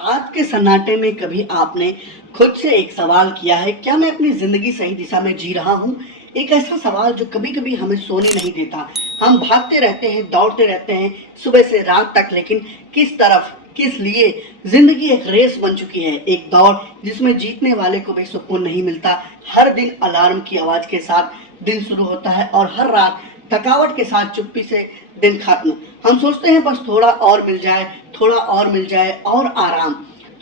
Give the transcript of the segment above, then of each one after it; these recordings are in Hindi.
आज के सन्नाटे में कभी आपने खुद से एक सवाल किया है, क्या मैं अपनी जिंदगी सही दिशा में जी रहा हूँ? एक ऐसा सवाल जो कभी कभी हमें सोने नहीं देता। हम भागते रहते हैं, दौड़ते रहते हैं सुबह से रात तक, लेकिन किस तरफ, किस लिए? जिंदगी एक रेस बन चुकी है, एक दौड़ जिसमें जीतने वाले को भी सुकून नहीं मिलता। हर दिन अलार्म की आवाज के साथ दिन शुरू होता है और हर रात थकावट के साथ चुप्पी से दिन खत्म। हम सोचते हैं बस थोड़ा और मिल जाए, थोड़ा और मिल जाए, और आराम,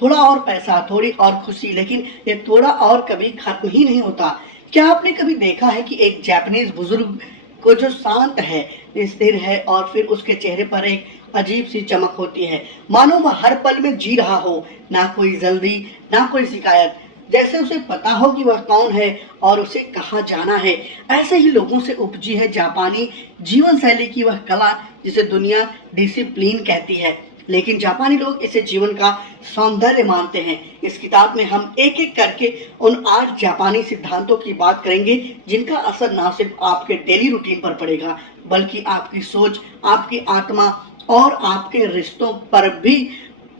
थोड़ा और पैसा, थोड़ी और खुशी, लेकिन ये थोड़ा और कभी खत्म ही नहीं होता। क्या आपने कभी देखा है कि एक जापानीज बुजुर्ग को जो शांत है, स्थिर है, और फिर उसके चेहरे पर एक अजीब सी चमक होती है, मानो वह हर पल में जी रहा हो। ना कोई जल्दी, ना कोई शिकायत, जैसे उसे पता हो कि वह कौन है और उसे कहाँ जाना है। ऐसे ही लोगों से उपजी है जापानी जीवन शैली की वह कला जिसे दुनिया डिसिप्लिन कहती है, लेकिन जापानी लोग इसे जीवन का सौंदर्य मानते हैं। इस किताब में हम एक एक करके उन 8 जापानी सिद्धांतों की बात करेंगे जिनका असर ना सिर्फ आपके डेली रूटीन पर पड़ेगा, बल्कि आपकी सोच, आपकी आत्मा और आपके रिश्तों पर भी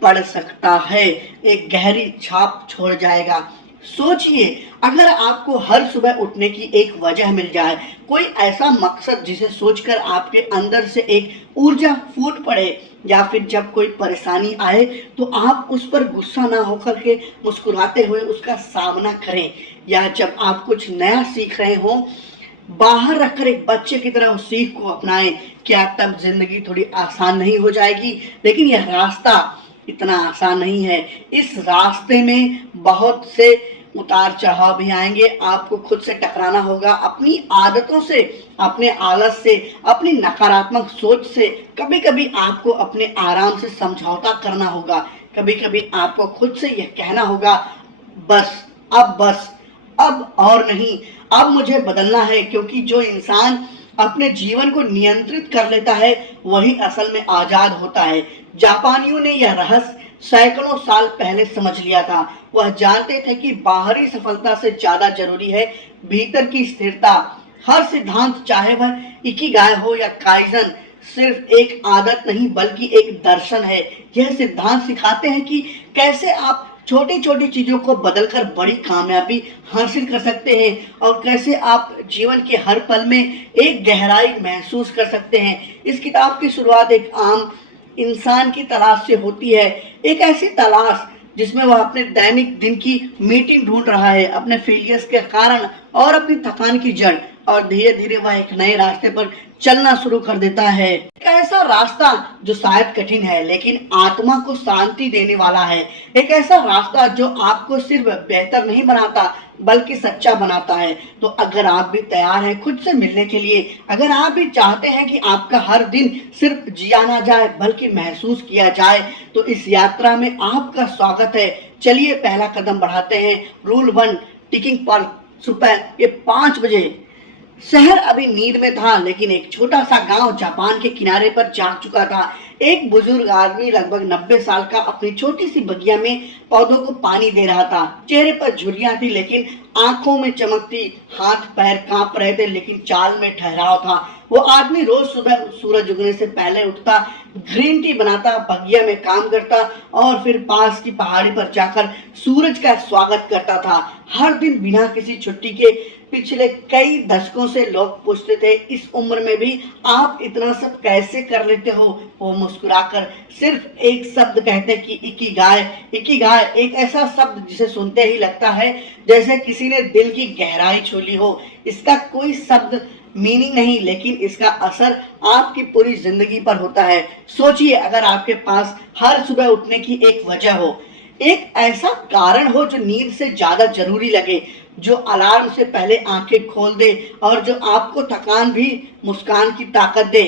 पड़ सकता है, एक गहरी छाप छोड़ जाएगा। सोचिए, अगर आपको हर सुबह उठने की एक वजह मिल जाए, कोई ऐसा मकसद जिसे सोचकर आपके अंदर से एक ऊर्जा फूट पड़े, या फिर जब कोई परेशानी आए तो आप उस पर गुस्सा ना होकर के मुस्कुराते हुए उसका सामना करें, या जब आप कुछ नया सीख रहे हो बाहर रखकर एक बच्चे की तरह उस सीख को अपनाएं, क्या तब जिंदगी थोड़ी आसान नहीं हो जाएगी? लेकिन यह रास्ता इतना आसान नहीं है। इस रास्ते में बहुत से उतार चढ़ाव भी आएंगे। आपको खुद से टकराना होगा, अपनी आदतों से, अपने आलस से, अपनी नकारात्मक सोच से। कभी कभी आपको अपने आराम से समझौता करना होगा। कभी कभी आपको खुद से यह कहना होगा, बस, अब बस, अब और नहीं, अब मुझे बदलना है। क्योंकि जो इंसान अपने जीवन को नियंत्रित कर लेता है वही असल में आजाद होता है। जापानियों ने यह रहस्य सैकड़ों साल पहले समझ लिया था। वह जानते थे कि बाहरी सफलता से ज्यादा जरूरी है भीतर की स्थिरता। हर सिद्धांत, चाहे वह इकिगाई हो या काइजन, सिर्फ एक आदत नहीं बल्कि एक दर्शन है। यह सिद्धांत सिखाते हैं कि कैसे आप छोटी छोटी चीजों को बदलकर बड़ी कामयाबी हासिल कर सकते हैं, और कैसे आप जीवन के हर पल में एक गहराई महसूस कर सकते हैं। इस किताब की शुरुआत एक आम इंसान की तलाश से होती है, एक ऐसी तलाश जिसमें वह अपने दैनिक दिन की मीटिंग ढूंढ रहा है, अपने फेलियर्स के कारण और अपनी थकान की जड़, और धीरे धीरे वह एक नए रास्ते पर चलना शुरू कर देता है। एक ऐसा रास्ता जो शायद कठिन है लेकिन आत्मा को शांति देने वाला है। एक ऐसा रास्ता जो आपको सिर्फ बेहतर नहीं बनाता बल्कि सच्चा बनाता है। तो अगर आप भी तैयार हैं खुद से मिलने के लिए, अगर आप भी चाहते हैं कि आपका हर दिन सिर्फ जिया ना जाए बल्कि महसूस किया जाए, तो इस यात्रा में आपका स्वागत है। चलिए पहला कदम बढ़ाते हैं। रूल 1, टिकिंग पर। सुबह ये 5 बजे। शहर अभी नींद में था, लेकिन एक छोटा सा गांव जापान के किनारे पर जाग चुका था। एक बुजुर्ग आदमी लगभग 90 साल का अपनी छोटी सी बगिया में पौधों को पानी दे रहा था। चेहरे पर झुर्रियां थी लेकिन आंखों में चमक थी। हाथ पैर कांप रहे थे लेकिन चाल में ठहराव था। वो आदमी रोज सुबह सूरज उगने से पहले उठता, ग्रीन टी बनाता, बगिया में काम करता और फिर पास की पहाड़ी पर जाकर सूरज का स्वागत करता था। हर दिन बिना किसी छुट्टी के। पिछले कई दशकों से लोग पूछते थे, इस उम्र में भी आप इतना सब कैसे कर लेते हो? वो मुस्कुराकर सिर्फ एक शब्द कहते कि इकिगाई। इकिगाई एक ऐसा शब्द जिसे सुनते ही लगता है जैसे किसी ने दिल की गहराई छू ली हो। इसका कोई शब्द मीनिंग नहीं, लेकिन इसका असर आपकी पूरी जिंदगी पर होता है। सोचिए, अगर आपके पास हर सुबह उठने की एक वजह हो, एक ऐसा कारण हो जो नींद से ज्यादा जरूरी लगे, जो अलार्म से पहले आंखें खोल दे और जो आपको थकान भी मुस्कान की ताकत दे।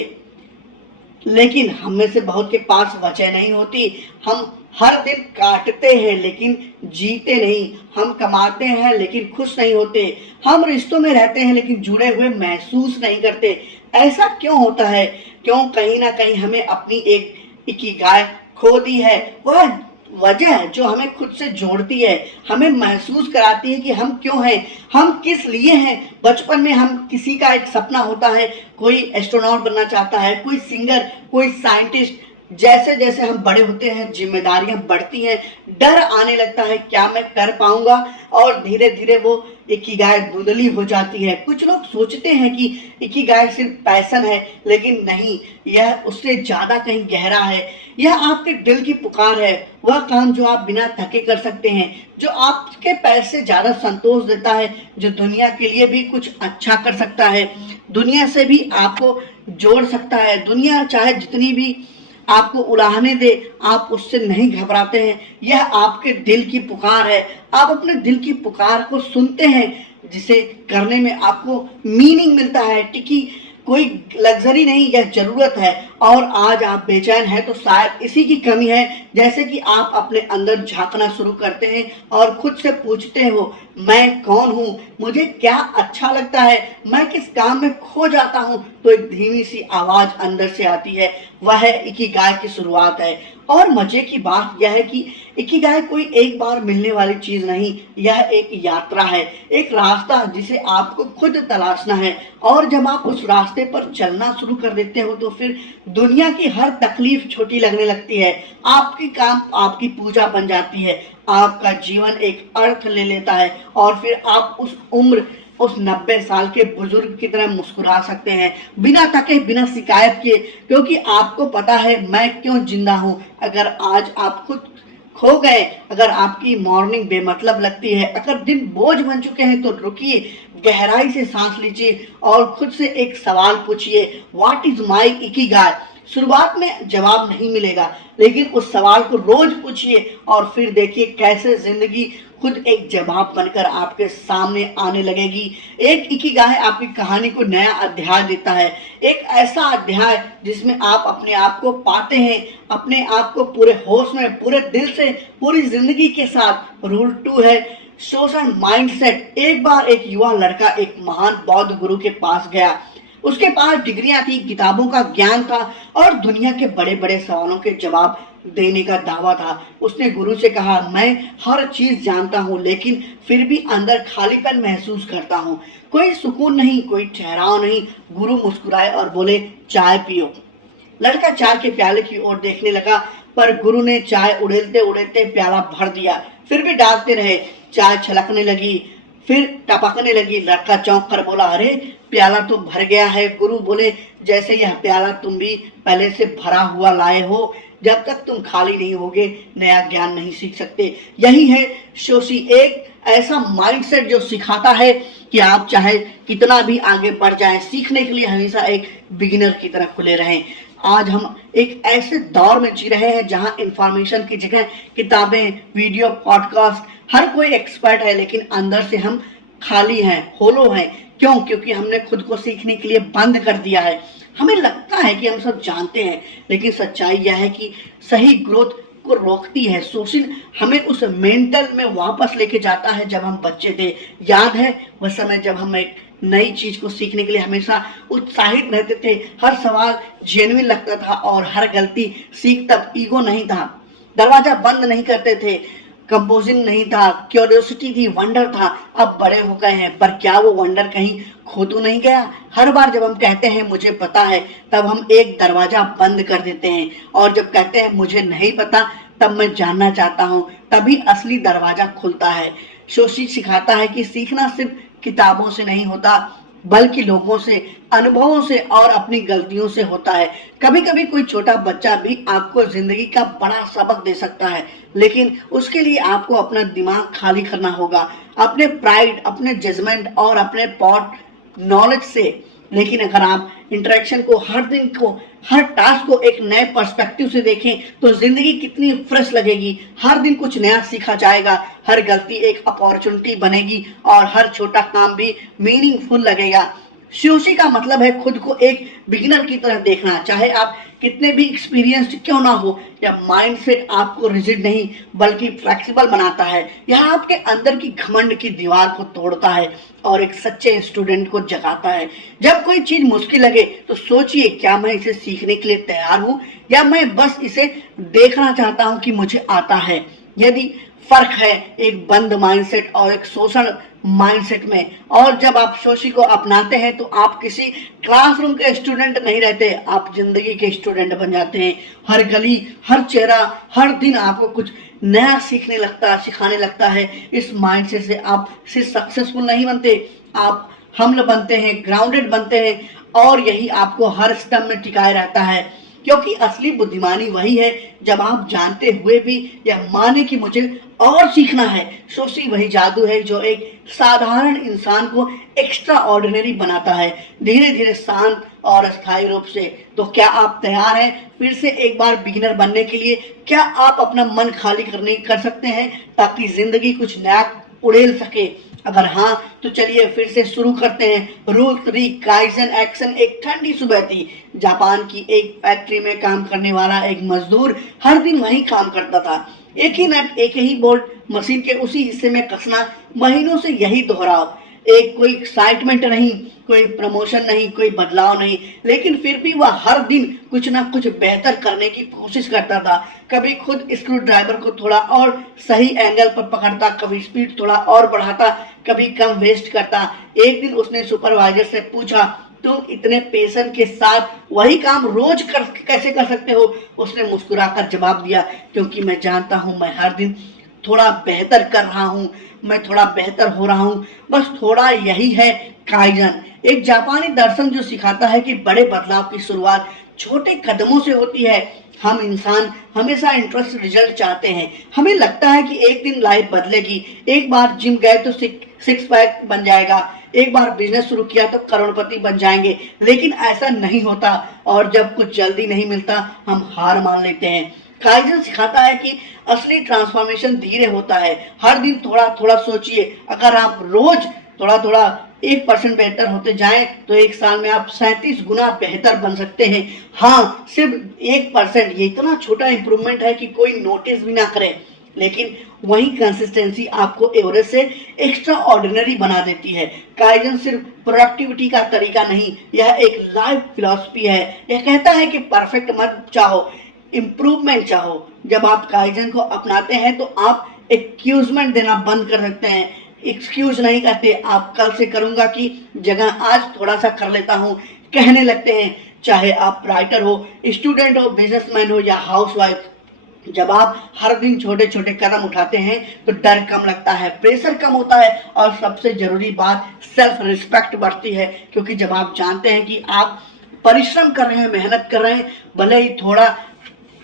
लेकिन हम में से बहुत के पास वजह नहीं होती। हम हर दिन काटते हैं लेकिन जीते नहीं। हम कमाते हैं लेकिन खुश नहीं होते। हम रिश्तों में रहते हैं लेकिन जुड़े हुए महसूस नहीं करते। ऐसा क्यों होता है? क्यों कहीं ना कहीं हमें अपनी एक इकिगाई खो दी है। वह वजह है जो हमें खुद से जोड़ती है, हमें महसूस कराती है कि हम क्यों हैं, हम किस लिए हैं। बचपन में हम किसी का एक सपना होता है, कोई एस्ट्रोनॉट बनना चाहता है, कोई सिंगर, कोई साइंटिस्ट, जैसे जैसे हम बड़े होते हैं, जिम्मेदारियां बढ़ती हैं, डर आने लगता है क्या मैं कर पाऊंगा, और धीरे धीरे वो इकिगाई धुंधली हो जाती है। कुछ लोग सोचते हैं कि इकिगाई सिर्फ पैशन है, लेकिन नहीं, यह उससे ज्यादा कहीं गहरा है। यह आपके दिल की पुकार है, वह काम जो आप बिना थके कर सकते हैं, जो आपके पैसे ज्यादा संतोष देता है, जो दुनिया के लिए भी कुछ अच्छा कर सकता है, दुनिया से भी आपको जोड़ सकता है। दुनिया चाहे जितनी भी आपको उलाहने दे, आप उससे नहीं घबराते हैं। यह आपके दिल की पुकार है, आप अपने दिल की पुकार को सुनते हैं, जिसे करने में आपको मीनिंग मिलता है। टिकी कोई लग्जरी नहीं, यह जरूरत है। और आज आप बेचैन हैं तो शायद इसी की कमी है। जैसे कि आप अपने अंदर झांकना शुरू करते हैं और खुद से पूछते हो, मैं कौन हूँ, मुझे क्या अच्छा लगता है, मैं किस काम में खो जाता हूँ, तो एक धीमी सी आवाज अंदर से आती है, वह है इकिगाई की शुरुआत है। और मजे की बात यह है कि इकिगाई कोई एक बार मिलने वाली चीज नहीं, यह एक यात्रा है, एक रास्ता जिसे आपको खुद तलाशना है। और जब आप उस रास्ते पर चलना शुरू कर देते हो तो फिर दुनिया की हर तकलीफ छोटी लगने लगती है, आपकी काम आपकी पूजा बन जाती है, आपका जीवन एक अर्थ ले लेता है, और फिर आप उस 90 साल के बुजुर्ग की तरह मुस्कुरा सकते हैं, बिना थके, बिना शिकायत के, क्योंकि आपको पता है मैं क्यों जिंदा हूं। अगर आज आप खुद खो गए, अगर आपकी मॉर्निंग बेमतलब लगती है, अगर दिन बोझ बन चुके हैं, तो रुकिए, गहराई से सांस लीजिए और खुद से एक सवाल पूछिए, व्हाट इज माई इकिगाई। शुरुआत में जवाब नहीं मिलेगा, लेकिन उस सवाल को रोज पूछिए और फिर देखिए कैसे जिंदगी खुद एक जवाब बनकर आपके सामने आने लगेगी। एक इकिगाई आपकी कहानी को नया अध्याय देता है, एक ऐसा अध्याय जिसमें आप अपने आप को पाते हैं, अपने आप को पूरे होश में, पूरे दिल से, पूरी जिंदगी के साथ। रूल 2 है सोशल माइंडसेट। एक बार एक युवा लड़का एक महान बौद्ध गुरु के पास गया। उसके पास डिग्रियां थी, किताबों का ज्ञान था और दुनिया के बड़े बड़े सवालों के जवाब देने का दावा था। उसने गुरु से कहा, मैं हर चीज जानता हूँ, लेकिन फिर भी अंदर खालीपन महसूस करता हूँ, कोई सुकून नहीं, कोई ठहराव नहीं। गुरु मुस्कुराए और बोले, चाय पियो। लड़का चाय के प्याले की ओर देखने लगा, पर गुरु ने चाय उड़ेलते उड़ेलते प्याला भर दिया। फिर भी डालते रहे, चाय छलकने लगी, फिर टपकने लगी। लड़का चौंक कर बोला, अरे प्याला तो भर गया है। गुरु बोले, जैसे यह प्याला तुम भी पहले से भरा हुआ लाए हो, जब तक तुम खाली नहीं होगे नया ज्ञान नहीं सीख सकते। यही है शोशी, एक ऐसा माइंडसेट जो सिखाता है कि आप चाहे कितना भी आगे बढ़ जाएं, सीखने के लिए हमेशा एक बिगिनर की तरह खुले रहें। आज हम एक ऐसे दौर में जी रहे हैं जहां इंफॉर्मेशन की जगह किताबें, वीडियो, पॉडकास्ट, हर कोई एक्सपर्ट है, लेकिन अंदर से हम खाली हैं, होलो हैं। क्यों? क्योंकि हमने खुद को सीखने के लिए बंद कर दिया है। हमें लगता है कि हम सब जानते हैं, लेकिन सच्चाई यह है कि सही ग्रोथ को रोकती है। सोशल हमें उस मेंटल में वापस लेके जाता है जब हम बच्चे थे। याद है वह समय जब हम एक नई चीज को सीखने के लिए हमेशा उत्साहित रहते थे, हर सवाल जेन्युइन लगता था और हर गलती सीख, तब ईगो नहीं था, दरवाजा बंद नहीं करते थे, कंपोजिंग नहीं था, क्यूरियोसिटी थी, वंडर था। अब बड़े हो गए हैं, पर क्या वो वंडर कहीं खो तो नहीं गया? हर बार जब हम कहते हैं मुझे पता है, तब हम एक दरवाजा बंद कर देते हैं, और जब कहते हैं मुझे नहीं पता, तब मैं जानना चाहता हूँ, तभी असली दरवाजा खुलता है। शोशी सिखाता है कि सीखना सिर्फ किताबों से नहीं होता, बल्कि लोगों से, अनुभवों से और अपनी गलतियों से होता है। कभी कभी कोई छोटा बच्चा भी आपको जिंदगी का बड़ा सबक दे सकता है, लेकिन उसके लिए आपको अपना दिमाग खाली करना होगा, अपने प्राइड, अपने जजमेंट और अपने पॉट नॉलेज से। लेकिन अगर आप इंटरेक्शन को, हर दिन को, हर टास्क को एक नए पर्सपेक्टिव से देखें, तो जिंदगी कितनी फ्रेश लगेगी। हर दिन कुछ नया सीखा जाएगा, हर गलती एक अपॉर्चुनिटी बनेगी और हर छोटा काम भी मीनिंगफुल लगेगा। शोशी का मतलब है खुद को एक बिगिनर की तरह देखना, चाहे आप कितने भी एक्सपीरियंस्ड क्यों ना हो। यह माइंडसेट आपको रिजिड नहीं बल्कि फ्लेक्सिबल बनाता है। यह आपके अंदर की घमंड की दीवार को तोड़ता है और एक सच्चे स्टूडेंट को जगाता है। जब कोई चीज मुश्किल लगे तो सोचिए, क्या मैं इसे सीखने के लिए तैयार हूँ, या मैं बस इसे देखना चाहता हूँ कि मुझे आता है। यदि फर्क है एक बंद माइंडसेट और एक शोषण माइंडसेट में। और जब आप शोशी को अपनाते हैं तो आप किसी क्लासरूम के स्टूडेंट नहीं रहते, आप जिंदगी के स्टूडेंट बन जाते हैं। हर गली, हर चेहरा, हर दिन आपको कुछ नया सिखाने लगता है। इस माइंडसेट से आप सिर्फ सक्सेसफुल नहीं बनते, आप हम्बल बनते हैं, ग्राउंडेड बनते हैं, और यही आपको हर स्टेप में टिकाए रहता है। क्योंकि असली बुद्धिमानी वही है जब आप जानते हुए भी यह माने कि मुझे और सीखना है। सोची वही जादू है जो एक साधारण इंसान को एक्स्ट्रा ऑर्डिनरी बनाता है, धीरे धीरे शांत और अस्थायी रूप से। तो क्या आप तैयार हैं फिर से एक बार बिगिनर बनने के लिए? क्या आप अपना मन खाली कर सकते हैं ताकि जिंदगी कुछ नया उड़ेल सके? अगर हाँ तो चलिए फिर से शुरू करते हैं। Rule 3, kaizen action. एक ठंडी सुबह थी। जापान की एक फैक्ट्री में काम करने वाला एक मजदूर हर दिन वही काम करता था। एक ही नट, एक ही बोल्ट, मशीन के उसी हिस्से में कसना, महीनों से यही दोहराव। एक कोई एक्साइटमेंट नहीं, कोई प्रमोशन नहीं, कोई बदलाव नहीं, लेकिन फिर भी वह हर दिन कुछ ना कुछ बेहतर करने की कोशिश करता था। कभी खुद स्क्रू ड्राइवर को थोड़ा और सही एंगल पर पकड़ता, कभी स्पीड थोड़ा और बढ़ाता, कभी कम वेस्ट करता। एक दिन उसने सुपरवाइजर से पूछा, तुम इतने पेशेंस के साथ वही काम रोज कैसे कर सकते हो? उसने मुस्कुराकर जवाब दिया, क्योंकि मैं जानता हूं मैं हर दिन थोड़ा बेहतर कर रहा हूँ, मैं थोड़ा बेहतर हो रहा हूँ, बस थोड़ा। यही है काइजन, एक जापानी दर्शन जो सिखाता है कि बड़े बदलाव की शुरुआत छोटे कदमों से होती है। हम इंसान हमेशा इंटरेस्ट रिजल्ट चाहते हैं। हमें लगता है कि एक दिन लाइफ बदलेगी, एक बार जिम गए तो सिक्स पैक बन जाएगा, एक बार बिजनेस शुरू किया तो करोड़पति बन जाएंगे, लेकिन ऐसा नहीं होता। और जब कुछ जल्दी नहीं मिलता हम हार मान लेते हैं। काइजन सिखाता है कि असली ट्रांसफॉर्मेशन धीरे होता है। हर दिन थोड़ा थोड़ा सोचिए, अगर आप रोज थोड़ा थोड़ा 1% बेहतर होते जाएं तो एक साल में आप 37 गुना बेहतर बन सकते हैं। हाँ, सिर्फ 1%, ये इतना छोटा इंप्रूवमेंट है कि कोई नोटिस भी ना करे, लेकिन वही कंसिस्टेंसी आपको एवरेज से एक्स्ट्रा ऑर्डिनरी बना देती है। काइजन सिर्फ प्रोडक्टिविटी का तरीका नहीं, यह एक लाइफ फिलॉसफी है। यह कहता है कि परफेक्ट मत चाहो, इम्प्रूवमेंट चाहो। जब आप काइजन को अपनाते हैं तो आप एक्सक्यूजमेंट देना बंद कर सकते हैं। एक्सक्यूज नहीं कहते, आप कल से करूंगा की जगह आज थोड़ा सा कर लेता हूँ कहने लगते हैं। चाहे आप राइटर हो, स्टूडेंट हो, बिजनेसमैन हो या हाउसवाइफ, जब आप हर दिन छोटे छोटे कदम उठाते हैं तो डर कम लगता है, प्रेशर कम होता है, और सबसे जरूरी बात सेल्फ रिस्पेक्ट बढ़ती है। क्योंकि जब आप जानते हैं कि आप परिश्रम कर रहे हैं, मेहनत कर रहे हैं, भले ही थोड़ा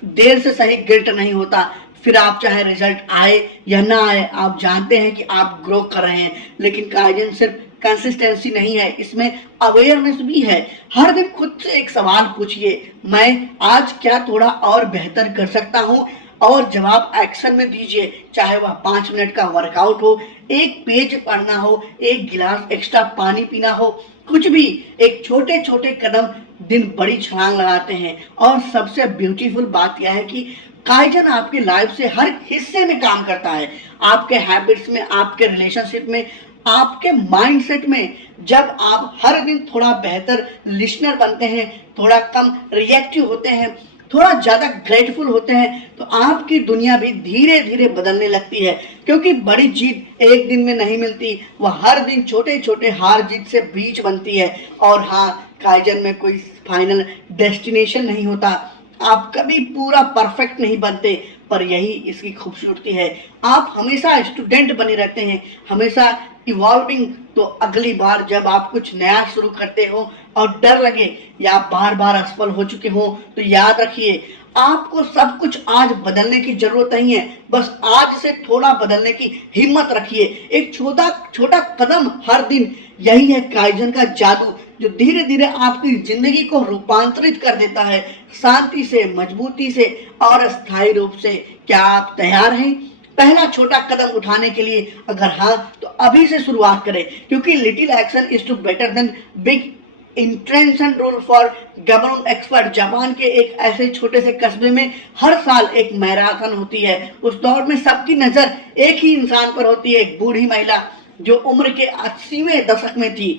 देर से सही, गिल्ट नहीं होता। फिर आप चाहे रिजल्ट आए या ना आए, आप जानते हैं कि आप ग्रो कर रहे हैं। लेकिन काइजन सिर्फ कंसिस्टेंसी नहीं है, इसमें अवेयरनेस भी है। हर दिन खुद से एक सवाल पूछिए, मैं आज क्या थोड़ा और बेहतर कर सकता हूँ, और जवाब एक्शन में दीजिए। चाहे वह 5 मिनट का वर्कआउट हो, एक पेज पढ़ना हो, एक गिलास एक्स्ट्रा पानी पीना हो, कुछ भी। एक छोटे छोटे कदम दिन बड़ी छलांग लगाते हैं। और सबसे ब्यूटीफुल बात यह है कि काइजन आपकी लाइफ से हर हिस्से में काम करता है, आपके हैबिट्स में, आपके रिलेशनशिप में, आपके माइंडसेट में। जब आप हर दिन थोड़ा बेहतर लिसनर बनते हैं, थोड़ा कम रिएक्टिव होते हैं, थोड़ा ज्यादा ग्रेटफुल होते हैं, तो आपकी दुनिया भी धीरे धीरे बदलने लगती है। क्योंकि बड़ी जीत एक दिन में नहीं मिलती, वह हर दिन छोटे छोटे हार जीत से बीच बनती है। और हाँ, काइजन में कोई फाइनल डेस्टिनेशन नहीं होता, आप कभी पूरा परफेक्ट नहीं बनते, पर यही इसकी खूबसूरती है। आप हमेशा स्टूडेंट बने रहते हैं, हमेशा इवॉल्विंग। तो अगली बार जब आप कुछ नया शुरू करते हो और डर लगे या बार बार असफल हो चुके हो, तो याद रखिए, आपको सब कुछ आज बदलने की जरूरत नहीं है, बस आज से थोड़ा बदलने की हिम्मत रखिए। एक छोटा छोटा कदम हर दिन, यही है काइजन का जादू, जो धीरे धीरे आपकी जिंदगी को रूपांतरित कर देता है, शांति से, मजबूती से और स्थायी रूप से। क्या आप तैयार हैं पहला छोटा कदम उठाने के लिए? अगर हाँ तो अभी से शुरुआत करें, क्योंकि little action is to better than big intention rule for govern expert. Japan के एक ऐसे छोटे से कस्बे में हर साल एक मैराथन होती है। उस दौड़ में सबकी नजर एक ही इंसान पर होती है, एक बूढ़ी महिला जो उम्र के 80वें दशक में थी।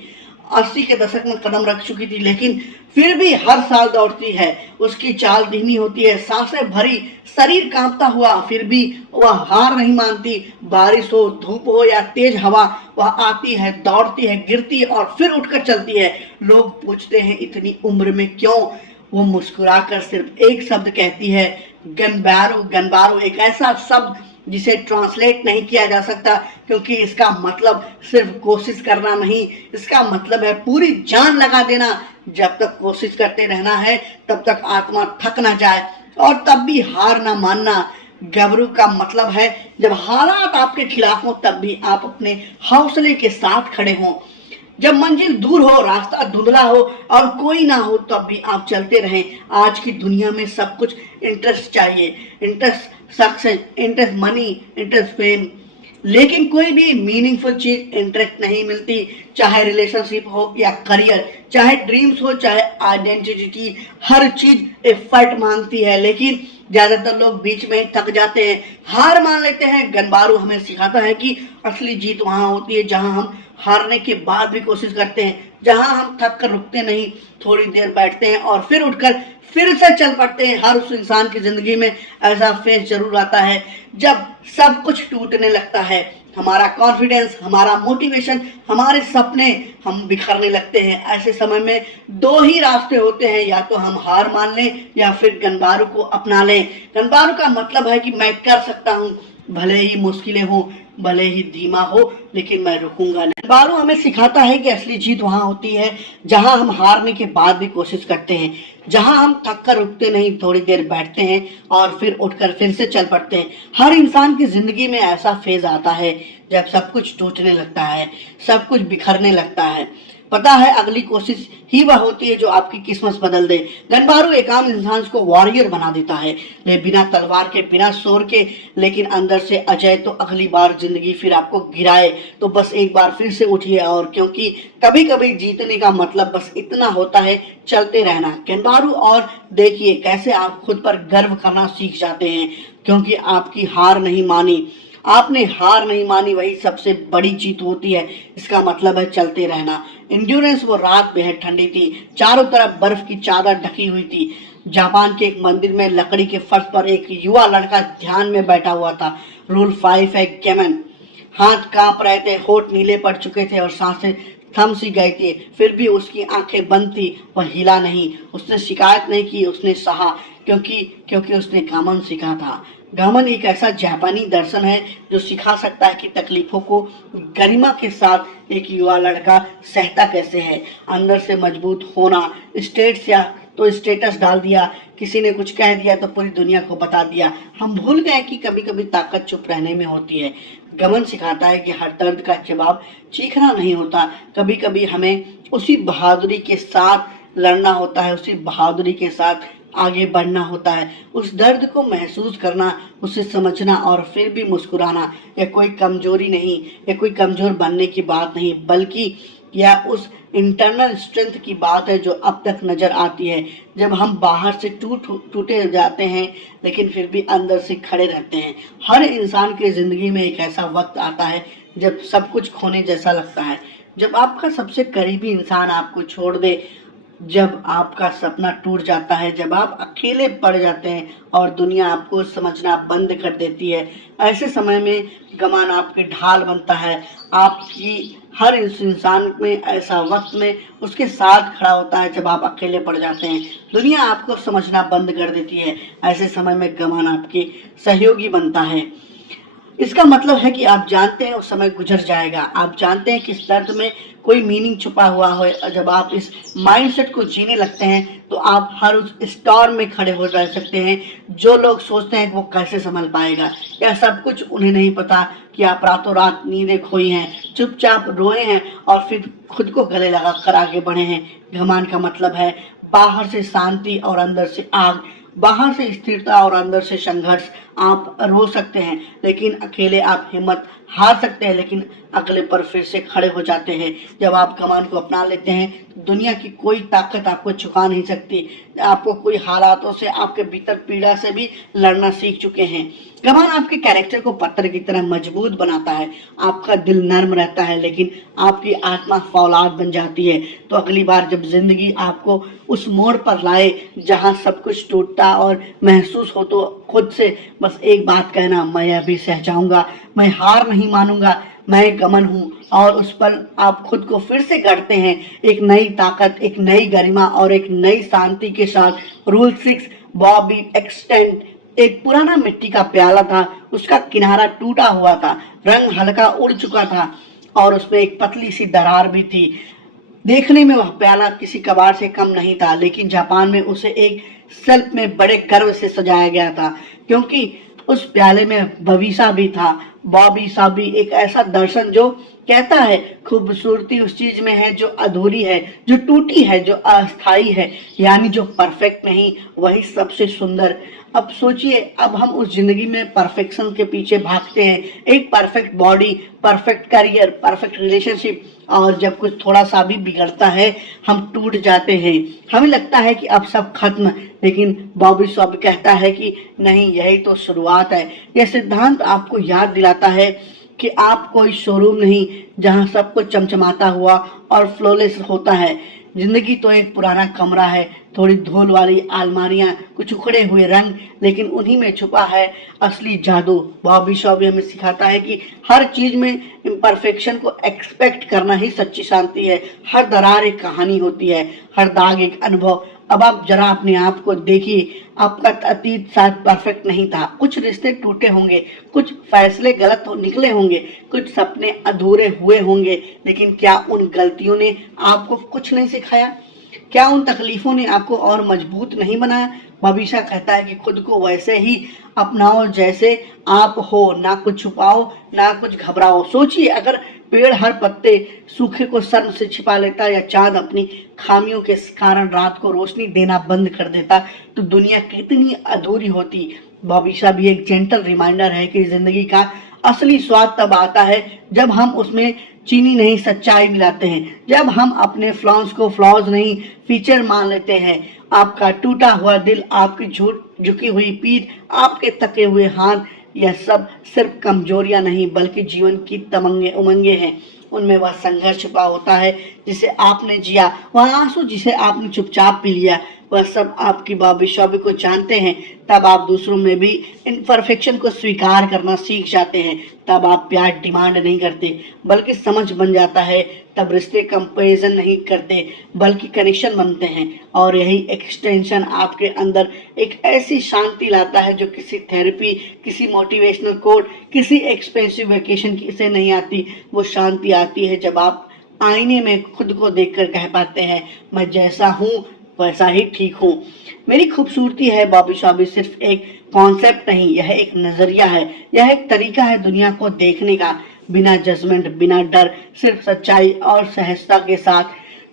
80 के दशक में कदम रख चुकी थी, लेकिन फिर भी हर साल दौड़ती है। उसकी चाल धीमी होती है, सांसें भरी, शरीर कांपता हुआ, फिर भी वह हार नहीं मानती। बारिश हो, धूप हो या तेज हवा, वह आती है, दौड़ती है, गिरती है और फिर उठकर चलती है। लोग पूछते हैं इतनी उम्र में क्यों? वो मुस्कुराकर सिर्फ एक शब्द कहती है, गनबारू। गनबारू एक ऐसा शब्द जिसे ट्रांसलेट नहीं किया जा सकता, क्योंकि इसका मतलब सिर्फ कोशिश करना नहीं, इसका मतलब है पूरी जान लगा देना। जब तक कोशिश करते रहना है तब तक आत्मा थक ना जाए, और तब भी हार ना मानना। गबरू का मतलब है जब हालात आपके खिलाफ हो तब भी आप अपने हौसले के साथ खड़े हों। जब मंजिल दूर हो, रास्ता धुंधला हो और कोई ना हो, तब भी आप चलते रहें। आज की दुनिया में सब कुछ इंटरेस्ट चाहिए, interest success, interest money, interest fame, लेकिन कोई भी मीनिंगफुल चीज इंटरेस्ट नहीं मिलती। चाहे रिलेशनशिप हो या करियर, चाहे ड्रीम्स हो, चाहे आइडेंटिटी, हर चीज एफर्ट मांगती है, लेकिन ज्यादातर लोग बीच में थक जाते हैं, हार मान लेते हैं। गनबारू हमें सिखाता है कि असली जीत वहां होती है जहां हम हारने के बाद भी कोशिश करते हैं, जहां हम थक कर रुकते नहीं, थोड़ी देर बैठते हैं और फिर उठकर फिर से चल पड़ते हैं। हर उस इंसान की जिंदगी में ऐसा फेज जरूर आता है जब सब कुछ टूटने लगता है, हमारा कॉन्फिडेंस, हमारा मोटिवेशन, हमारे सपने, हम बिखरने लगते हैं। ऐसे समय में दो ही रास्ते होते हैं, या तो हम हार मान लें या फिर गनबारू को अपना लें। गनबारू का मतलब है कि मैं कर सकता हूँ, भले ही मुश्किलें हो, भले ही धीमा हो, लेकिन मैं रुकूंगा नहीं। गनबारू हमें सिखाता है कि असली जीत वहां होती है जहां हम हारने के बाद भी कोशिश करते हैं, जहां हम थक कर रुकते नहीं, थोड़ी देर बैठते हैं और फिर उठकर फिर से चल पड़ते हैं। हर इंसान की जिंदगी में ऐसा फेज आता है जब सब कुछ टूटने लगता है, सब कुछ बिखरने लगता है। पता है अगली कोशिश ही वह होती है जो आपकी किस्मत बदल दे। गनबारू एक आम इंसान को वॉरियर बना देता है, ले बिना तलवार के, बिना शोर के, लेकिन अंदर से अजय। तो अगली बार जिंदगी फिर आपको गिराए तो बस एक बार फिर से उठिए, और क्योंकि कभी कभी जीतने का मतलब बस इतना होता है, चलते रहना। गनबारू और देखिए कैसे आप खुद पर गर्व करना सीख जाते हैं, क्योंकि आपकी हार नहीं मानी, आपने हार नहीं मानी, वही सबसे बड़ी जीत होती है। इसका मतलब है चलते रहना। इंड्योरेंस। वो रात बेहद ठंडी थी, चारों तरफ बर्फ की चादर ढकी हुई थी। जापान के एक मंदिर में लकड़ी के फर्श पर एक युवा लड़का ध्यान में बैठा हुआ था। रूल 5 है गेमन। हाथ कांप रहे थे, होठ नीले पड़ चुके थे और सांसें थम सी गई थी, फिर भी उसकी आंखें बंद थी, वह हिला नहीं। उसने शिकायत नहीं की, उसने सहा, क्योंकि क्योंकि उसने गामन सीखा था। गामन एक ऐसा जापानी दर्शन है जो सिखा सकता है कि तकलीफों को गरिमा के साथ एक युवा लड़का सहता कैसे है। अंदर से मजबूत होना। स्टेट्स या तो स्टेटस डाल दिया, किसी ने कुछ कह दिया तो पूरी दुनिया को बता दिया। हम भूल गए कि कभी कभी ताकत चुप रहने में होती है। गमन सिखाता है कि हर दर्द का जवाब चीखना नहीं होता, कभी कभी हमें उसी बहादुरी के साथ लड़ना होता है, उसी बहादुरी के साथ आगे बढ़ना होता है। उस दर्द को महसूस करना, उसे समझना और फिर भी मुस्कुराना, यह कोई कमजोरी नहीं, यह कोई कमजोर बनने की बात नहीं, बल्कि यह उस इंटरनल स्ट्रेंथ की बात है जो अब तक नजर आती है जब हम बाहर से टूटे जाते हैं, लेकिन फिर भी अंदर से खड़े रहते हैं। हर इंसान की जिंदगी में एक ऐसा वक्त आता है जब सब कुछ खोने जैसा लगता है, जब आपका सबसे करीबी इंसान आपको छोड़ दे, जब आपका सपना टूट जाता है, जब आप अकेले पड़ जाते हैं और दुनिया आपको समझना बंद कर देती है। ऐसे समय में गमान आपके ढाल बनता है। आपकी हर इस इंसान में ऐसा वक्त में उसके साथ खड़ा होता है जब आप अकेले पड़ जाते हैं, दुनिया आपको समझना बंद कर देती है। ऐसे समय में गमान आपके सहयोगी बनता है। इसका मतलब है कि आप जानते हैं उस समय गुजर जाएगा, आप जानते हैं कि इस दर्द में कोई मीनिंग छुपा हुआ है। और जब आप इस माइंडसेट को जीने लगते हैं तो आप हर उस स्टॉर्म में खड़े हो रह सकते हैं। जो लोग सोचते हैं कि वो कैसे संभल पाएगा, या सब कुछ उन्हें नहीं पता कि आप रातों रात नींदें खोई हैं, चुपचाप रोए हैं और फिर खुद को गले लगा कर आगे बढ़े हैं। घमान का मतलब है बाहर से शांति और अंदर से आग, बाहर से स्थिरता और अंदर से संघर्ष। आप रो सकते हैं, लेकिन अकेले आप हिम्मत हार सकते हैं, लेकिन अगले पर फिर से खड़े हो जाते हैं। जब आप कमान को अपना लेते हैं तो दुनिया की कोई ताकत आपको झुका नहीं सकती। आपको कोई हालातों से, आपके भीतर पीड़ा से भी लड़ना सीख चुके हैं। कमान आपके कैरेक्टर को पत्थर की तरह मजबूत बनाता है। आपका दिल नर्म रहता है, लेकिन आपकी आत्मा फौलाद बन जाती है। तो अगली बार जब जिंदगी आपको उस मोड़ पर लाए जहां सब कुछ टूटता और महसूस हो, तो खुद से बस एक बात कहना, मैं अभी सह जाऊंगा, मैं हार नहीं मानूंगा, मैं गमन हूँ। और उस पल आप खुद को फिर से गढ़ते हैं, एक नई ताकत, एक नई गरिमा और एक नई शांति के साथ। Rule 6, Bobby extend. एक पुराना मिट्टी का प्याला था, उसका किनारा टूटा हुआ था, रंग हल्का उड़ चुका था और उसमें एक पतली सी दरार भी थी। देखने में वह प्याला किसी कबाड़ से कम नहीं था, लेकिन जापान में उसे एक शेल्फ में बड़े गर्व से सजाया गया था, क्योंकि उस प्याले में भविष्य भी था। बॉबी साबी एक ऐसा दर्शन जो कहता है खूबसूरती उस चीज में है जो अधूरी है, जो टूटी है, जो अस्थाई है, यानी जो परफेक्ट नहीं, वही सबसे सुंदर। अब सोचिए, अब हम उस जिंदगी में परफेक्शन के पीछे भागते हैं, एक perfect body, perfect career, perfect relationship, और जब कुछ थोड़ा सा भी बिगड़ता है हम टूट जाते हैं। हमें लगता है कि अब सब खत्म, लेकिन बॉबी सॉबी कहता है कि नहीं, यही तो शुरुआत है। यह सिद्धांत आपको याद दिलाता है कि आप कोई शोरूम नहीं जहां सब कुछ चमचमाता हुआ और फ्लॉलेस होता है। जिंदगी तो एक पुराना कमरा है, थोड़ी धूल वाली अलमारियां, कुछ उखड़े हुए रंग, लेकिन उन्हीं में छुपा है असली जादू। बॉबी शॉबी हमें सिखाता है कि हर चीज में इम्परफेक्शन को एक्सपेक्ट करना ही सच्ची शांति है। हर दरार एक कहानी होती है, हर दाग एक अनुभव। अब आप जरा अपने आप को देखिए, आपका अतीत शायद परफेक्ट नहीं था, कुछ रिश्ते टूटे होंगे, कुछ फैसले गलत निकले होंगे, कुछ सपने अधूरे हुए होंगे, लेकिन क्या उन गलतियों ने आपको कुछ नहीं सिखाया? क्या उन तकलीफों ने आपको और मजबूत नहीं बनाया? भविष्य कहता है कि खुद को वैसे ही अपनाओ जैसे आप हो, ना कुछ छुपाओ, ना कुछ घबराओ। सोचिए, अगर पेड़ हर पत्ते सूखे को शर्म से छिपा लेता, या चांद अपनी खामियों के कारण रात को रोशनी देना बंद कर देता, तो दुनिया कितनी अधूरी होती। भविष्य भी एक जेंटल रिमाइंडर है कि जिंदगी का असली स्वाद तब आता है जब हम उसमें चीनी नहीं सच्चाई मिलाते हैं, जब हम अपने फ्लॉज को फ्लॉज नहीं फीचर मान लेते हैं। आपका टूटा हुआ दिल, आपकी झुकी हुई पीठ, आपके थके हुए हाथ, यह सब सिर्फ कमजोरियां नहीं बल्कि जीवन की तमंगे उमंगे हैं। उनमें वह संघर्ष छुपा होता है जिसे आपने जिया, वह आंसू जिसे आपने चुपचाप पी लिया। वह सब आपकी बॉबी शॉबी को जानते हैं। तब आप दूसरों में भी इनपरफेक्शन को स्वीकार करना सीख जाते हैं। तब आप प्यार डिमांड नहीं करते बल्कि समझ बन जाता है। तब रिश्ते कंपैरिजन नहीं करते बल्कि कनेक्शन बनते हैं। और यही एक्सटेंशन आपके अंदर एक ऐसी शांति लाता है जो किसी थेरेपी, किसी मोटिवेशनल कोड, किसी एक्सपेंसिव वेकेशन से नहीं आती। वो शांति आती है जब आप आईने में खुद को देखकर कह पाते हैं, मैं जैसा हूँ वैसा ही ठीक हूँ। मेरी खूबसूरती है बॉबी शॉबी सिर्फ एक कॉन्सेप्ट नहीं, यह एक नजरिया है, यह एक तरीका है दुनिया को देखने का, बिना जजमेंट, बिना डर, सिर्फ सच्चाई और सहजता के साथ।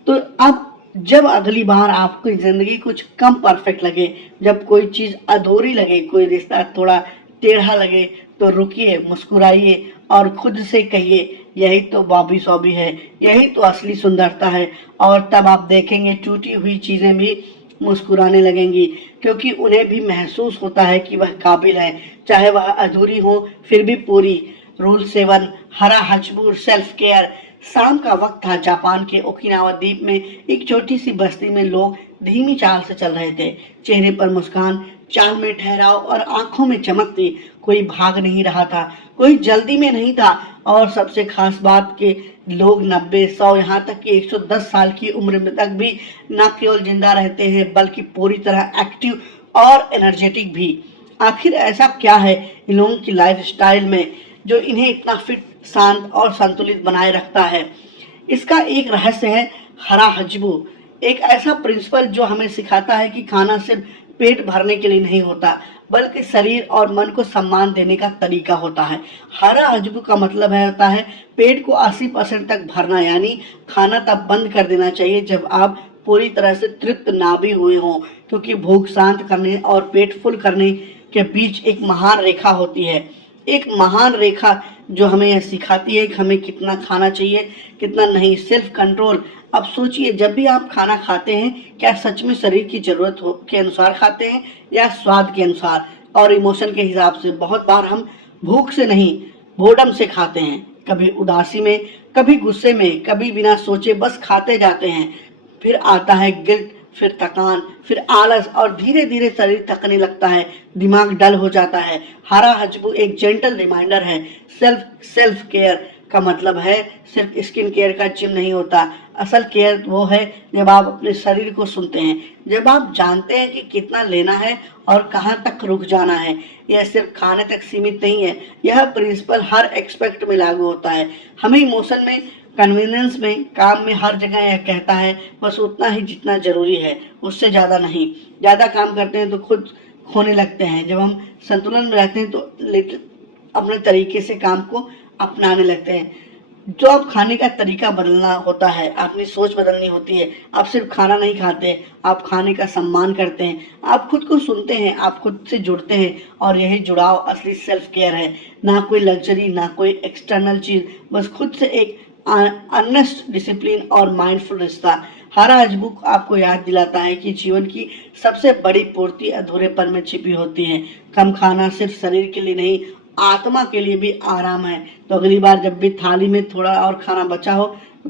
तो अब जब अगली बार आपकी जिंदगी कुछ कम परफेक्ट लगे, जब कोई चीज अधूरी लगे, कोई रिश्ता थोड़ा टेढ़ा लगे, तो रुकिए, मुस्कुराइए और खुद से कहिए, यही तो बॉबी सॉबी है, यही तो असली सुंदरता है। और तब आप देखेंगे टूटी हुई चीजें भी मुस्कुराने लगेंगी, क्योंकि उन्हें भी महसूस होता है कि वह काबिल है, चाहे वह अधूरी हो फिर भी पूरी। रूल 7, हरा हजबूर सेल्फ केयर। शाम का वक्त था। जापान के ओकिनावा द्वीप में एक छोटी सी बस्ती में लोग धीमी चाल से चल रहे थे। चेहरे पर मुस्कान, चाल में ठहराव और आंखों में चमक थी। कोई भाग नहीं रहा था, कोई जल्दी में नहीं था, और सबसे खास बात के लोग 90, 100, यहाँ तक कि 110 साल की उम्र में तक भी न केवल जिंदा रहते हैं बल्कि पूरी तरह एक्टिव और एनर्जेटिक भी। आखिर ऐसा क्या है इन लोगों की लाइफ स्टाइल में जो इन्हें इतना फिट, शांत और संतुलित बनाए रखता है? इसका एक रहस्य है हरा हजबू, एक ऐसा प्रिंसिपल जो हमें सिखाता है कि खाना सिर्फ पेट भरने के लिए नहीं होता बल्कि शरीर और मन को सम्मान देने का तरीका होता है। हरा हजबू का मतलब होता है पेट को 80% तक भरना, यानी खाना तब बंद कर देना चाहिए जब आप पूरी तरह से तृप्त ना भी हुए हों, क्योंकि भूख शांत करने और पेट फुल करने के बीच एक महान रेखा होती है, एक महान रेखा जो हमें यह सिखाती है कि हमें कितना खाना चाहिए, कितना नहीं। Self control. अब सोचिए, जब भी आप खाना खाते हैं, क्या सच में शरीर की जरूरत हो के अनुसार खाते हैं या स्वाद के अनुसार और इमोशन के हिसाब से? बहुत बार हम भूख से नहीं, बोर्डम से खाते हैं, कभी उदासी में, कभी गुस्से में, कभी बिना सोचे बस खाते जाते हैं। फिर आता है गिल्ट, फिर थकान, फिर आलस और धीरे धीरे शरीर थकने लगता है, दिमाग डल हो जाता है। हरा हजबू एक जेंटल रिमाइंडर है। सेल्फ केयर का मतलब है सिर्फ स्किन केयर का जिम नहीं होता। असल केयर वो है जब आप अपने शरीर को सुनते हैं, जब आप जानते हैं कि कितना लेना है और कहाँ तक रुक जाना है। यह सिर्फ खाने तक सीमित नहीं है, यह प्रिंसिपल हर एक्सपेक्ट में लागू होता है। हमें इमोशन में, कन्वीनियंस में, काम में, हर जगह यह कहता है बस उतना ही जितना जरूरी है, उससे ज़्यादा नहीं। ज़्यादा काम करते हैं तो खुद खोने लगते हैं। जब हम संतुलन में रहते हैं तो अपने तरीके से काम को अपनाने लगते हैं। जो आप खाने का तरीका बदलना होता है, अपनी सोच बदलनी होती है। आप सिर्फ खाना नहीं खाते, आप खाने का सम्मान करते हैं, आप खुद को सुनते हैं, आप खुद से जुड़ते हैं और यही जुड़ाव असली सेल्फ केयर है। ना कोई लग्जरी, ना कोई एक्सटर्नल चीज, बस खुद से एक ऑनेस्ट डिसिप्लिन और माइंडफुल रिश्ता। हरा हजबुक आपको याद दिलाता है कि जीवन की सबसे बड़ी पूर्ति अधूरेपन में छिपी होती है। कम खाना सिर्फ शरीर के लिए नहीं, आत्मा के लिए भी आराम है। तो अगली बार जब भी थाली में थोड़ा और खाना बचा हो,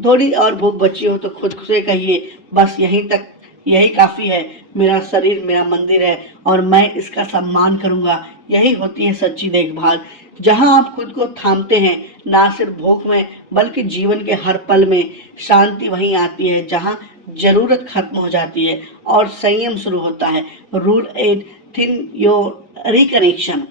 थोड़ी और भूख बची हो, तो खुद से कहिए बस यहीं तक, यही काफी है। मेरा शरीर मेरा मंदिर है और मैं इसका सम्मान करूंगा। यही होती है सच्ची देखभाल। जहां आप खुद को थामते हैं, ना सिर्फ भूख में बल्कि जीवन के हर पल में, शांति वहीं आती है जहां जरूरत खत्म हो जाती है और संयम शुरू होता है। Rule 8, thin your reconnection.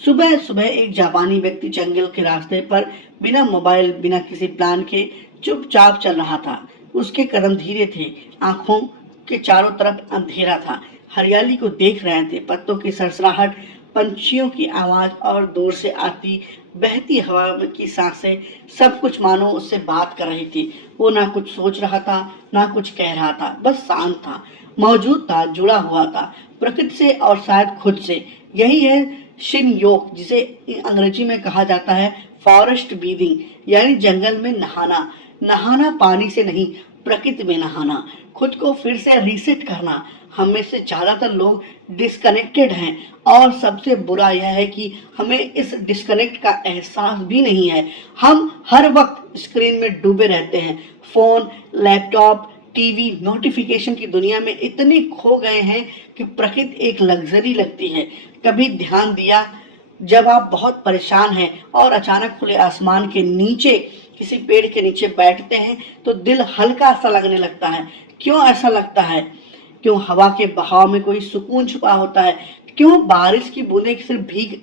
सुबह सुबह एक जापानी व्यक्ति जंगल के रास्ते पर बिना मोबाइल, बिना किसी प्लान के चुपचाप चल रहा था। उसके कदम धीरे थे, आंखों के चारों तरफ अंधेरा था। हरियाली को देख रहे थे, पत्तों की सरसराहट, पंछियों की आवाज और दूर से आती बहती हवा की सांसें, सब कुछ मानो उससे बात कर रही थी। वो ना कुछ सोच रहा था, ना कुछ कह रहा था, बस शांत था, मौजूद था, जुड़ा हुआ था प्रकृति से और शायद खुद से। यही है शिन योग, जिसे अंग्रेजी में कहा जाता है फॉरेस्ट ब्रीदिंग, यानी जंगल में नहाना। नहाना पानी से नहीं, प्रकृति में नहाना, खुद को फिर से रीसेट करना। हम में से ज्यादातर लोग डिस्कनेक्टेड हैं और सबसे बुरा यह है कि हमें इस डिस्कनेक्ट का एहसास भी नहीं है। हम हर वक्त स्क्रीन में डूबे रहते हैं। फोन, लैपटॉप, टीवी, नोटिफिकेशन की दुनिया में इतने खो गए हैं कि प्रकृति एक लग्जरी लगती है। कभी ध्यान दिया, जब आप बहुत परेशान हैं और अचानक खुले आसमान के नीचे किसी पेड़ के नीचे बैठते हैं तो दिल हल्का सा लगने लगता है। क्यों ऐसा लगता है? क्यों हवा के बहाव में कोई सुकून छुपा होता है? क्यों बारिश की बूंदें सिर्फ भीग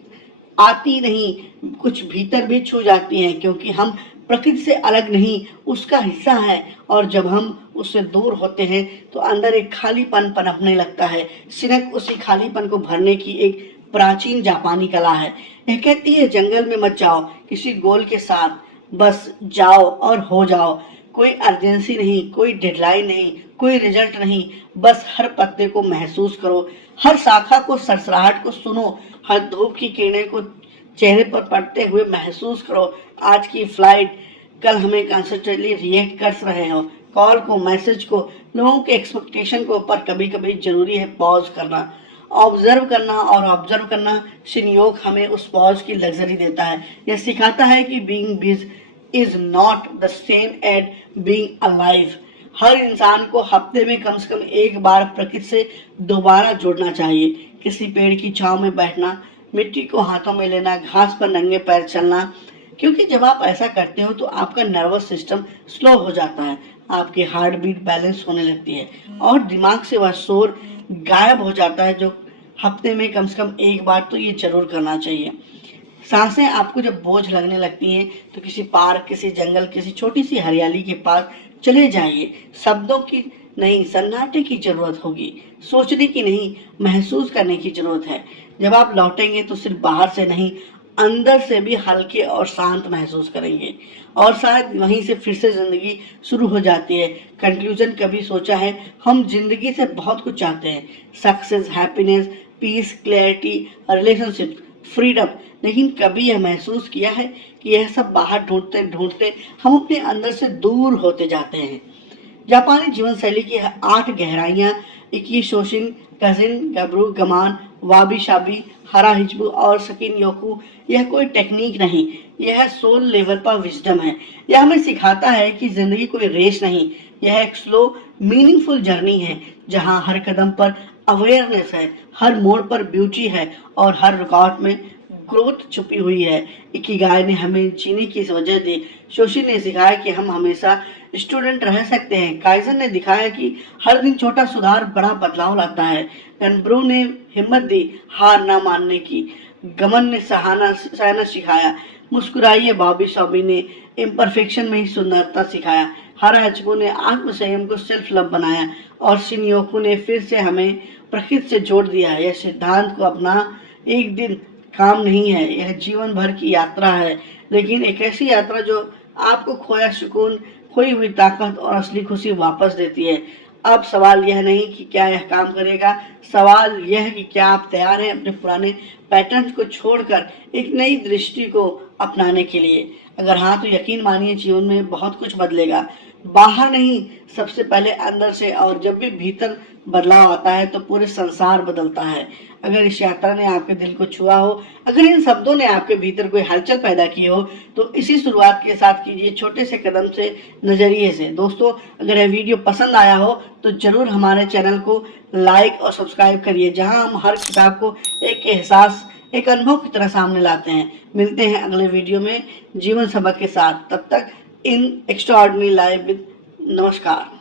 आती नहीं, कुछ भीतर भी छू जाती हैं? क्योंकि हम प्रकृति से अलग नहीं, उसका हिस्सा है। और जब हम उससे दूर होते हैं तो अंदर एक खालीपन पनपने लगता है। सिनक उसी खालीपन को भरने की एक प्राचीन जापानी कला है। यह कहती है जंगल में मत जाओ किसी गोल के साथ, बस जाओ और हो जाओ। कोई अर्जेंसी नहीं, कोई डेडलाइन नहीं, कोई रिजल्ट नहीं, बस हर पत्ते को महसूस करो, हर शाखा को, सरसराहट को सुनो, हर धूप की किरणें को चेहरे पर पड़ते हुए महसूस करो। आज की फ्लाइट, कल हमें कंसंट्रेटली रिएक्ट कर रहे हो, कॉल को, मैसेज को, लोगों के एक्सपेक्टेशन को, पर कभी कभी जरूरी है पॉज करना, ऑब्जर्व करना। और ऑब्जर्व करना, शिन योग हमें उस पॉज की लग्जरी देता है। यह सिखाता है कि being busy is not the same as being alive. हर इंसान को हफ्ते में कम से कम एक बार प्रकृति से दोबारा जुड़ना चाहिए। किसी पेड़ की छांव में बैठना, मिट्टी को हाथों में लेना, घास पर नंगे पैर चलना। क्योंकि जब आप ऐसा करते हो तो आपका नर्वस सिस्टम स्लो हो जाता है, आपकी हार्ट बीट बैलेंस होने लगती है और दिमाग से वह शोर गायब हो जाता है जो हफ्ते में कम से कम एक बार तो ये जरूर करना चाहिए। सांसें आपको जब बोझ लगने लगती हैं तो किसी पार्क, किसी जंगल, किसी छोटी सी हरियाली के पास चले जाइए। शब्दों की नहीं, सन्नाटे की जरूरत होगी, सोचने की नहीं, महसूस करने की जरूरत है। जब आप लौटेंगे तो सिर्फ बाहर से नहीं, अंदर से भी हल्के और शांत महसूस करेंगे और शायद वहीं से फिर से जिंदगी शुरू हो जाती है। कंक्लूजन, कभी सोचा है हम जिंदगी से बहुत कुछ चाहते हैं, success, happiness, peace, clarity, relationship, freedom. लेकिन कभी यह महसूस किया है कि यह सब बाहर ढूंढते ढूंढते हम अपने अंदर से दूर होते जाते हैं। जापानी जीवन शैली की 8 गहराइयाँ, इकी शोशिन, कजिन, गबरू, गमान, वाबी शाबी, हरा हिजबू और सकिन योकू, यह कोई टेक्निक नहीं, यह सोल लेवल पर विजडम है। यह हमें सिखाता है कि जिंदगी कोई रेस नहीं, यह एक स्लो मीनिंगफुल जर्नी है जहाँ हर कदम पर अवेयरनेस है, हर मोड़ पर ब्यूटी है और हर रुकावट में ग्रोथ छुपी हुई है। इकिगाई ने हमें जीने की वजह दी। शोशी ने सिखाया कि हम हमेशा स्टूडेंट रह सकते हैं। काइजन ने दिखाया कि हर दिन छोटा सुधार बड़ा बदलाव लाता है। गनब्रू ने हिम्मत दी हार ना मानने की। गमन ने सहना सिखाया। मुस्कुराइए बॉबी शॉबी ने इम्परफेक्शन में ही सुंदरता सिखाया। हरा एचबो ने आत्म संयम को सेल्फ लव बनाया और शिनयोकू ने फिर से हमें प्रकृति से जोड़ दिया। यह सिद्धांत को अपना एक दिन काम नहीं है, यह जीवन भर की यात्रा है, लेकिन एक ऐसी यात्रा जो आपको खोया सुकून, खोई हुई ताकत और असली खुशी वापस देती है। अब सवाल यह नहीं कि क्या यह काम करेगा, सवाल यह है कि क्या आप तैयार हैं अपने पुराने पैटर्न को छोड़कर एक नई दृष्टि को अपनाने के लिए। अगर हाँ तो यकीन मानिए जीवन में बहुत कुछ बदलेगा, बाहर नहीं, सबसे पहले अंदर से। और जब भी भीतर बदलाव आता है तो पूरे संसार बदलता है। अगर इस यात्रा ने आपके दिल को छुआ हो, अगर इन शब्दों ने आपके भीतर कोई हलचल पैदा की हो, तो इसी शुरुआत के साथ कीजिए, छोटे से कदम से, नजरिए से। दोस्तों, अगर यह वीडियो पसंद आया हो तो जरूर हमारे चैनल को लाइक और सब्सक्राइब करिए, जहां हम हर किताब को एक एहसास, एक अनुभव की तरह सामने लाते हैं। मिलते हैं अगले वीडियो में जीवन सबक के साथ। तब तक इन एक्स्ट्राऑर्डिनरी लाइफ विद नमस्कार।